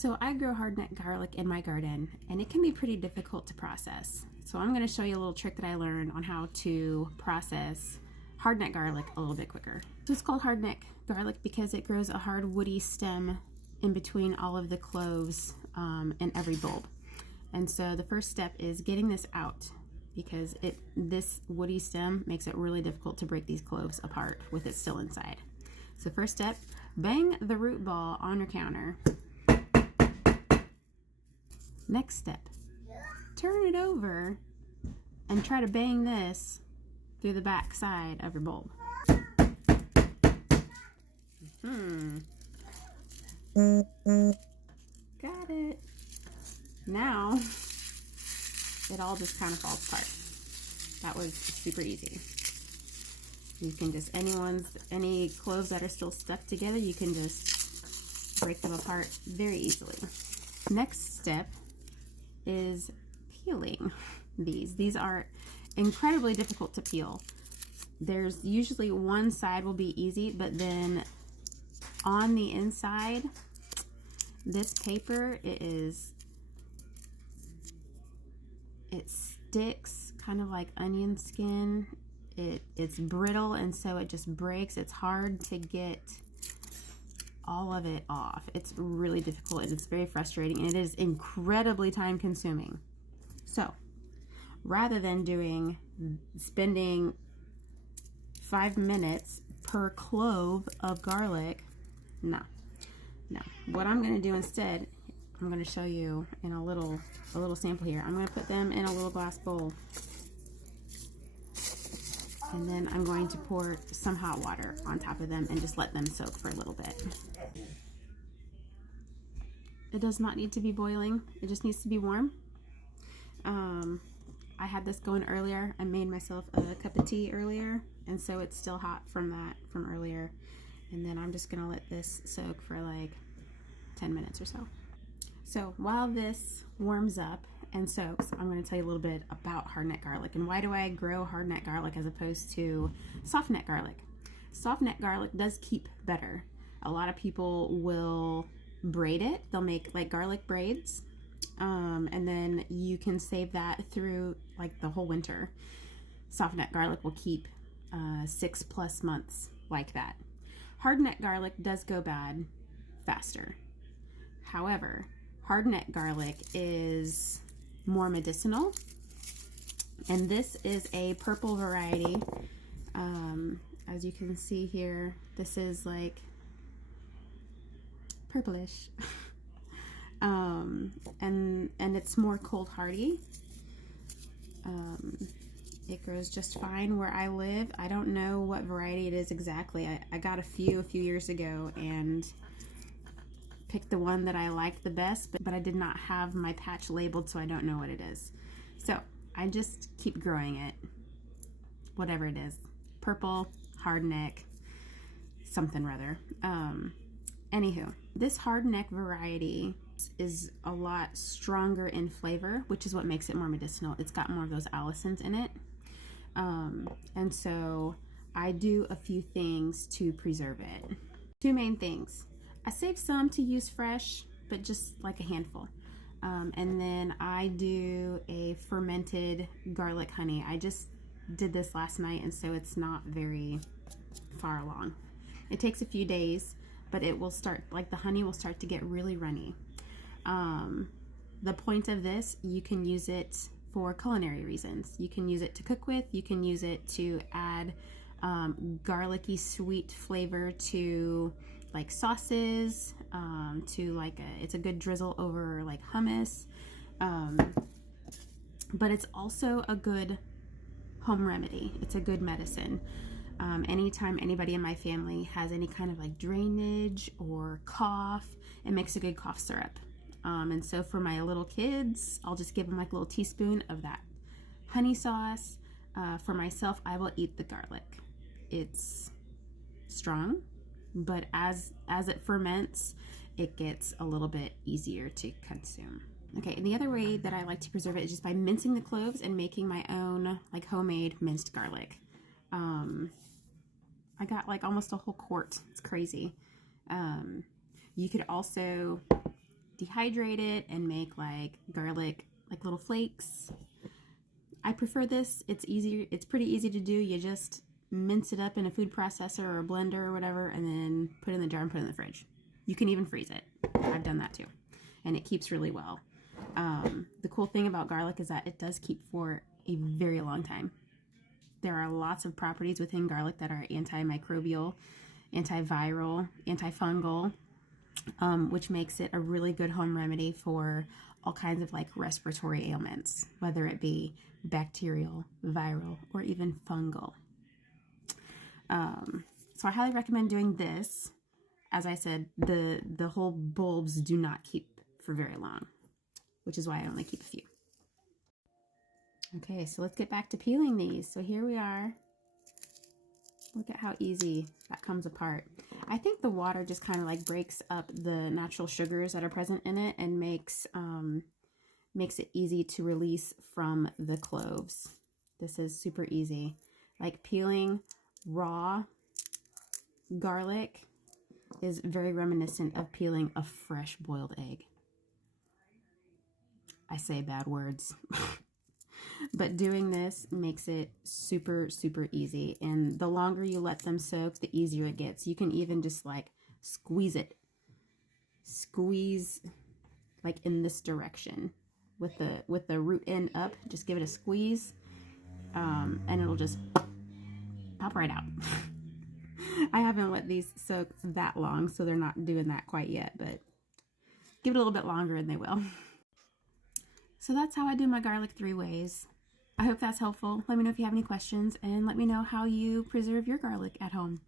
So I grow hardneck garlic in my garden, and it can be pretty difficult to process. So I'm going to show you a little trick that I learned on how to process hardneck garlic a little bit quicker. So it's called hardneck garlic because it grows a hard woody stem in between all of the cloves in every bulb. And so the first step is getting this out, because this woody stem makes it really difficult to break these cloves apart with it still inside. So first step, bang the root ball on your counter. Next step, turn it over and try to bang this through the back side of your bulb. Got it. Now it all just kind of falls apart. That was super easy. You can just, any cloves that are still stuck together, you can just break them apart very easily. Next step is peeling these. These are incredibly difficult to peel. There's usually one side will be easy, but then on the inside, this paper, it sticks kind of like onion skin. It's brittle, and so it just breaks. It's hard to get all of it off. It's really difficult, and it's very frustrating, and it is incredibly time consuming. So rather than spending 5 minutes per clove of garlic, no. What I'm going to do instead, I'm going to show you in a little sample here. I'm going to put them in a little glass bowl, and then I'm going to pour some hot water on top of them and just let them soak for a little bit. It does not need to be boiling. It just needs to be warm. I had this going earlier. I made myself a cup of tea earlier, and so it's still hot from earlier. And then I'm just gonna let this soak for like 10 minutes or so. So while this warms up and soaks, I'm going to tell you a little bit about hardneck garlic and why do I grow hardneck garlic as opposed to softneck garlic. Softneck garlic does keep better. A lot of people will braid it. They'll make like garlic braids, and then you can save that through like the whole winter. Softneck garlic will keep 6+ months like that. Hardneck garlic does go bad faster. However, hardneck garlic is more medicinal, and this is a purple variety. As you can see here, this is like purplish. And it's more cold hardy. It grows just fine where I live. I don't know what variety it is exactly. I got a few years ago and picked the one that I liked the best, but I did not have my patch labeled, so I don't know what it is. So I just keep growing it, whatever it is. Purple, hardneck, something rather. Anywho, this hardneck variety is a lot stronger in flavor, which is what makes it more medicinal. It's got more of those allicins in it. And so I do a few things to preserve it. 2 main things. I save some to use fresh, but just like a handful. And then I do a fermented garlic honey. I just did this last night, and so it's not very far along. It takes a few days, but it will start, like the honey will start to get really runny. The point of this, you can use it for culinary reasons. You can use it to cook with. You can use it to add garlicky sweet flavor to like sauces, to like it's a good drizzle over like hummus. But it's also a good home remedy. It's a good medicine. Anytime anybody in my family has any kind of like drainage or cough, it makes a good cough syrup. And so for my little kids, I'll just give them like a little teaspoon of that honey sauce. For myself, I will eat the garlic. It's strong, but as it ferments, it gets a little bit easier to consume. Okay, and the other way that I like to preserve it is just by mincing the cloves and making my own like homemade minced garlic. I got like almost a whole quart. It's crazy. You could also dehydrate it and make like garlic, like little flakes. I prefer this. It's easier. It's pretty easy to do. You just mince it up in a food processor or a blender or whatever, and then put it in the jar and put it in the fridge. You can even freeze it. I've done that too, and it keeps really well. The cool thing about garlic is that it does keep for a very long time. There are lots of properties within garlic that are antimicrobial, antiviral, antifungal, which makes it a really good home remedy for all kinds of like respiratory ailments, whether it be bacterial, viral, or even fungal. So I highly recommend doing this. As I said, the whole bulbs do not keep for very long, which is why I only keep a few. Okay, so let's get back to peeling these. So here we are. Look at how easy that comes apart. I think the water just kind of like breaks up the natural sugars that are present in it and makes it easy to release from the cloves. This is super easy. Like peeling raw garlic is very reminiscent of peeling a fresh boiled egg. I say bad words. But doing this makes it super, super easy. And the longer you let them soak, the easier it gets. You can even just like squeeze it. Squeeze like in this direction with the root end up. Just give it a squeeze, and it'll just pop right out. I haven't let these soak that long, so they're not doing that quite yet, but give it a little bit longer and they will. So that's how I do my garlic 3 ways. I hope that's helpful. Let me know if you have any questions, and let me know how you preserve your garlic at home.